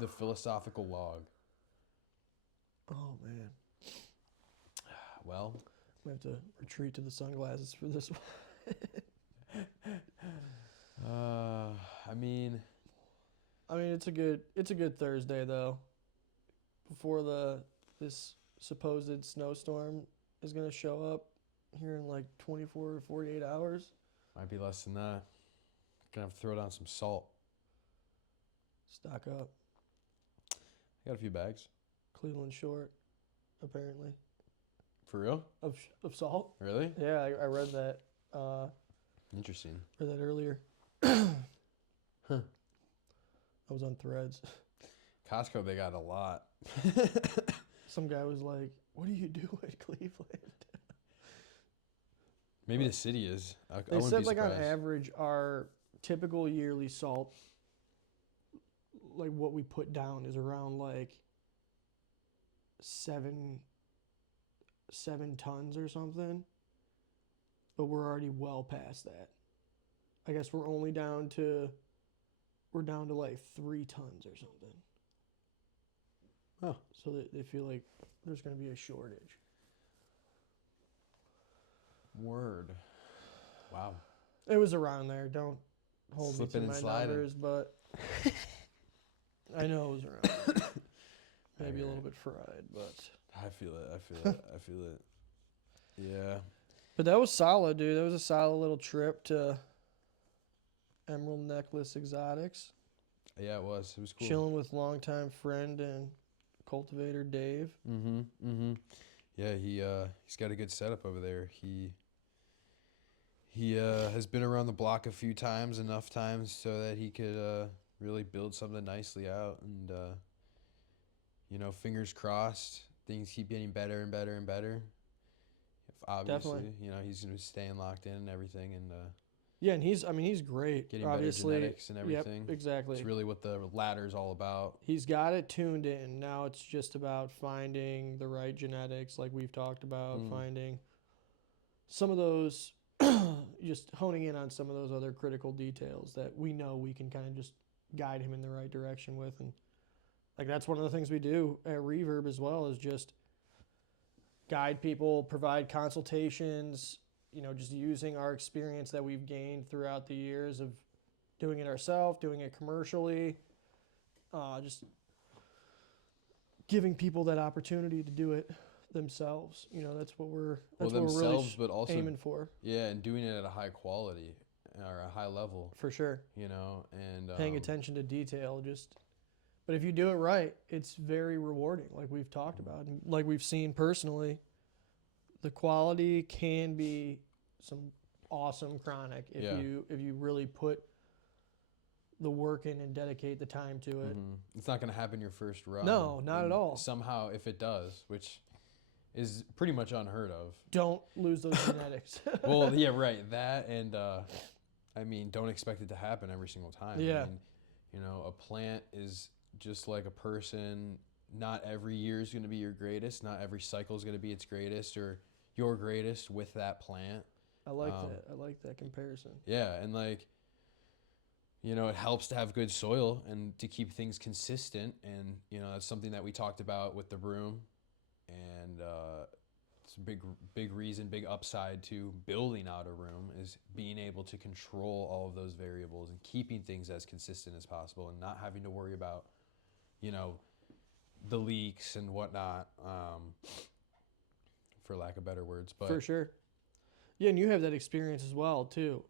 The philosophical log. Oh man, Well, I have to retreat to the sunglasses for this one. I mean, it's a good Thursday though. Before this supposed snowstorm is gonna show up here in like 24 to 48 hours. might be less than that. Gonna have to throw down some salt. Stock up. I got a few bags. Cleveland short, apparently. For real? Of salt. Really? Yeah, I read that. Interesting. Read that earlier. Huh. I was on Threads. Costco, they got a lot. Some guy was like, "What do you do at Cleveland?" Maybe the city is. I They wouldn't said be like on surprised. average our typical yearly salt, like what we put down, is around like seven tons or something. But we're already well past that. I guess we're down to like 3 tons or something. Oh. So they feel like there's going to be a shortage. Word. Wow. It was around there. Don't hold Slipping me and to my sliding. numbers, but I know it was around there. Maybe a Okay. little bit fried, but I feel it. Yeah. but that was solid, dude. That was a solid little trip to Emerald Necklace Exotics. Yeah, it was. It was cool. Chilling with longtime friend and cultivator Dave. Yeah, he's got a good setup over there. He has been around the block a few times, enough times so that he could really build something nicely out. And fingers crossed, things keep getting better and better and better. Obviously, Definitely. He's gonna be staying locked in and everything, and Yeah, and he's great. getting Obviously, better genetics and everything. Yep, exactly. It's really what the ladder's all about. He's got it tuned in. Now it's just about finding the right genetics, like we've talked about, finding some of those, just honing in on some of those other critical details that we know we can kind of just guide him in the right direction with. And like that's one of the things we do at Reverb as well, is just guide people, provide consultations, just using our experience that we've gained throughout the years of doing it ourselves, doing it commercially, just giving people that opportunity to do it themselves. That's what we're really but also aiming for. Yeah, and doing it at a high quality or a high level. For sure. And Paying attention to detail, but if you do it right, it's very rewarding, like we've talked about. And like we've seen personally, the quality can be some awesome chronic if you really put the work in and dedicate the time to it. It's not going to happen your first run. No, not at all. Somehow, if it does, which is pretty much unheard of. Don't lose those genetics. Well, yeah, right. That and, don't expect it to happen every single time. Yeah. A plant is just like a person. Not every year is going to be your greatest. Not every cycle is going to be its greatest or your greatest with that plant. I like that. I like that comparison. Yeah, and it helps to have good soil and to keep things consistent. And, that's something that we talked about with the room. And it's a big reason, big upside to building out a room is being able to control all of those variables and keeping things as consistent as possible and not having to worry about, the leaks and whatnot, for lack of better words. But for sure. Yeah, and you have that experience as well, too.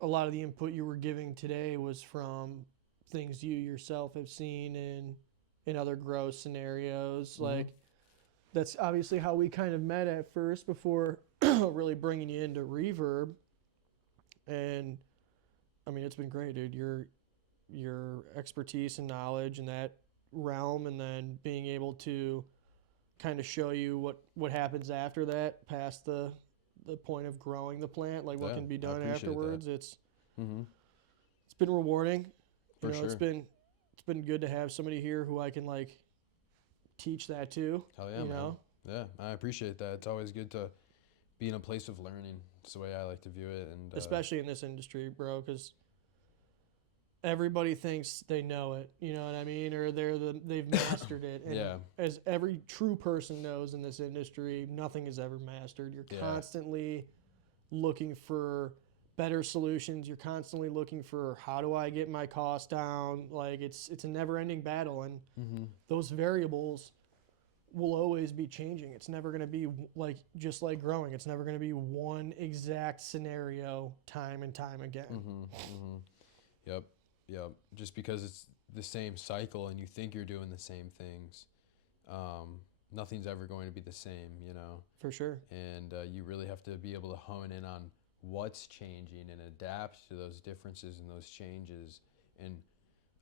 A lot of the input you were giving today was from things you yourself have seen in other growth scenarios. Like, that's obviously how we kind of met at first before really bringing you into Reverb. And, it's been great, dude. Your expertise and knowledge in that realm, and then being able to kind of show you what happens after that, past the point of growing the plant, like what can be done afterwards. It's been rewarding. For sure. It's been good to have somebody here who I can like teach that to. Hell yeah, man. Yeah, I appreciate that. It's always good to be in a place of learning. It's the way I like to view it, and especially in this industry, bro, because everybody thinks they know it, you know what I mean, or they've mastered it. And Yeah. as every true person knows in this industry, nothing is ever mastered. You're Yeah. constantly looking for better solutions. You're constantly looking for, how do I get my costs down? Like, it's a never-ending battle, and those variables will always be changing. It's never going to be like, just like growing. It's never going to be one exact scenario time and time again. Yep. Yep. Just because it's the same cycle and you think you're doing the same things, nothing's ever going to be the same, you know? For sure. And you really have to be able to hone in on what's changing and adapt to those differences and those changes. And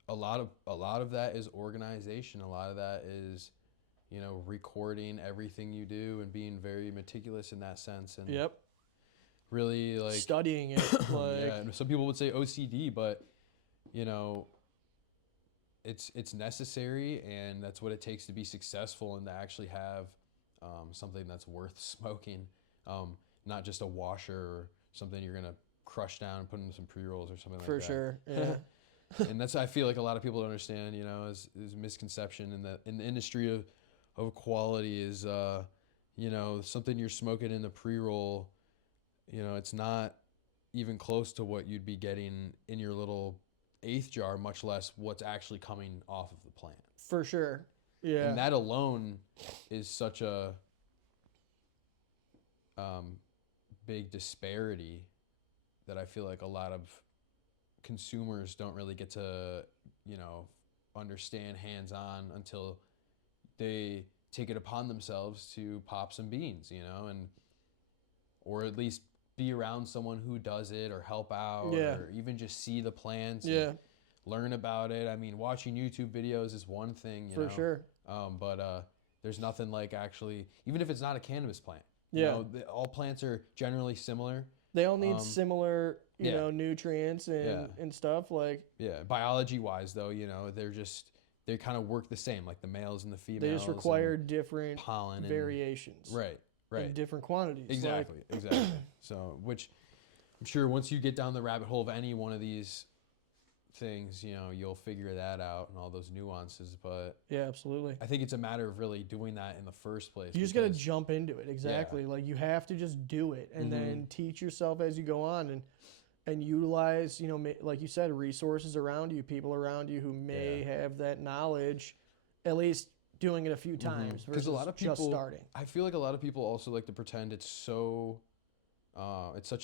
a lot of that is organization. A lot of that is, you know, recording everything you do and being very meticulous in that sense. And Yep. really, like, Studying it. Like, yeah, and some people would say OCD, but you know, it's necessary, and that's what it takes to be successful and to actually have something that's worth smoking, not just a washer or something you're gonna crush down and put in some pre-rolls or something like for that. sure. Yeah. And that's, I feel like, a lot of people don't understand, you know, is misconception in the industry of quality is, you know, something you're smoking in the pre-roll, you know, it's not even close to what you'd be getting in your little eighth jar, much less what's actually coming off of the plant. For sure. Yeah. And that alone is such a big disparity that I feel like a lot of consumers don't really get to, you know, understand hands-on until they take it upon themselves to pop some beans, you know, and or at least be around someone who does it or help out, Yeah. or even just see the plants Yeah. and learn about it. I mean, watching YouTube videos is one thing, you For know, sure. but there's nothing like actually, even if it's not a cannabis plant, you Yeah. know, all plants are generally similar. They all need similar, you yeah. know, nutrients and, Yeah. and stuff. Like, Yeah, biology wise though, you know, they kind of work the same, like the males and the females. they just require different pollen and variations. right. In different quantities. Exactly. Like, Exactly. So, which I'm sure once you get down the rabbit hole of any one of these things, you know, you'll figure that out and all those nuances. But yeah, absolutely. I think it's a matter of really doing that in the first place. You just got to jump into it. Exactly. Yeah. Like, you have to just do it, and then teach yourself as you go on, and utilize, you know, like you said, resources around you, people around you who may have that knowledge, at least doing it a few times versus a lot of people just starting. I feel like a lot of people also like to pretend it's such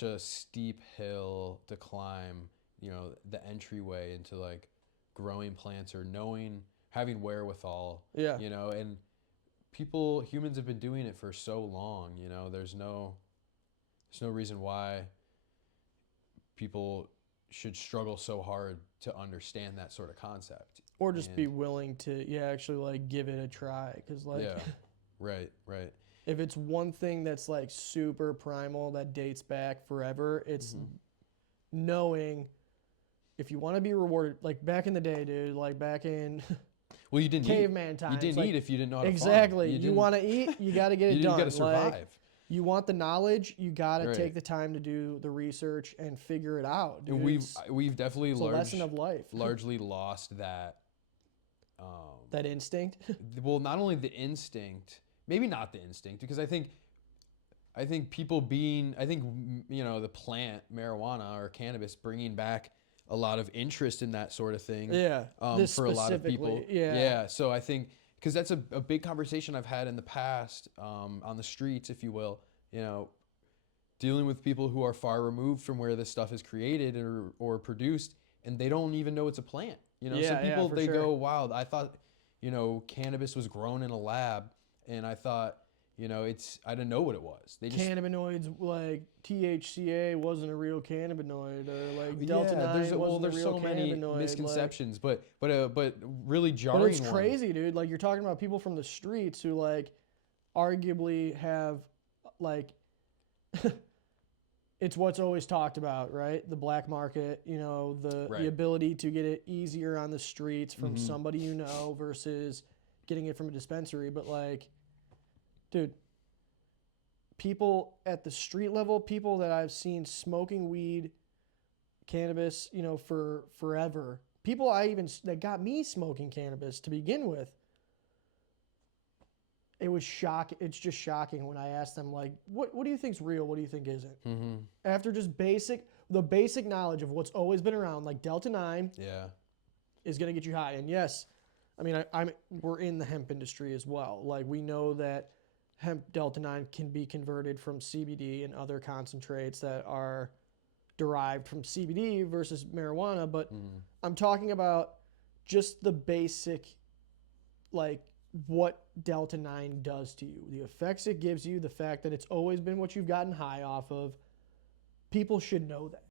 a steep hill to climb, you know, the entryway into like growing plants or having wherewithal. Yeah. You know, and humans have been doing it for so long, you know, there's no reason why people should struggle so hard to understand that sort of concept. Or just be willing to, actually, like, give it a try. Because, like, yeah, right. if it's one thing that's, like, super primal, that dates back forever, it's knowing if you want to be rewarded. Like, back in the day, dude, like, back in well, you didn't caveman times. You didn't like, eat if you didn't know how to exactly. farm. You want to eat, you got to get it done. You got to survive. Like, you want the knowledge, you got to Right. take the time to do the research and figure it out. Dude. And we've definitely it's a lesson of life. largely lost that. That instinct. Well, not only the instinct, maybe not the instinct, because I think people you know, the plant marijuana or cannabis bringing back a lot of interest in that sort of thing. Yeah. For a lot of people. Yeah. Yeah. So I think because that's a big conversation I've had in the past on the streets, if you will, you know, dealing with people who are far removed from where this stuff is created or produced, and they don't even know it's a plant. You know, some people, they go, wow, I thought, you know, cannabis was grown in a lab, and I thought, you know, I didn't know what it was. They just cannabinoids, like THCA wasn't a real cannabinoid, or like Delta 9 wasn't a real there's so many cannabinoid, misconceptions, but really jarring. But it's crazy, dude. Like, you're talking about people from the streets who, like, arguably have, like, it's what's always talked about, right? The black market, you know, the ability to get it easier on the streets from somebody you know versus getting it from a dispensary. But, like, dude, people at the street level, people that I've seen smoking weed, cannabis, you know, for forever, people that got me smoking cannabis to begin with, it was shocking. It's just shocking when I ask them, like, what do you think's real? What do you think isn't? Mm-hmm. After just the basic knowledge of what's always been around, like Delta-9 Yeah. is going to get you high. And yes, I mean, we're in the hemp industry as well. Like, we know that hemp Delta-9 can be converted from CBD and other concentrates that are derived from CBD versus marijuana. But I'm talking about just the basic, like, what Delta-9 does to you, the effects it gives you, the fact that it's always been what you've gotten high off of. People should know that.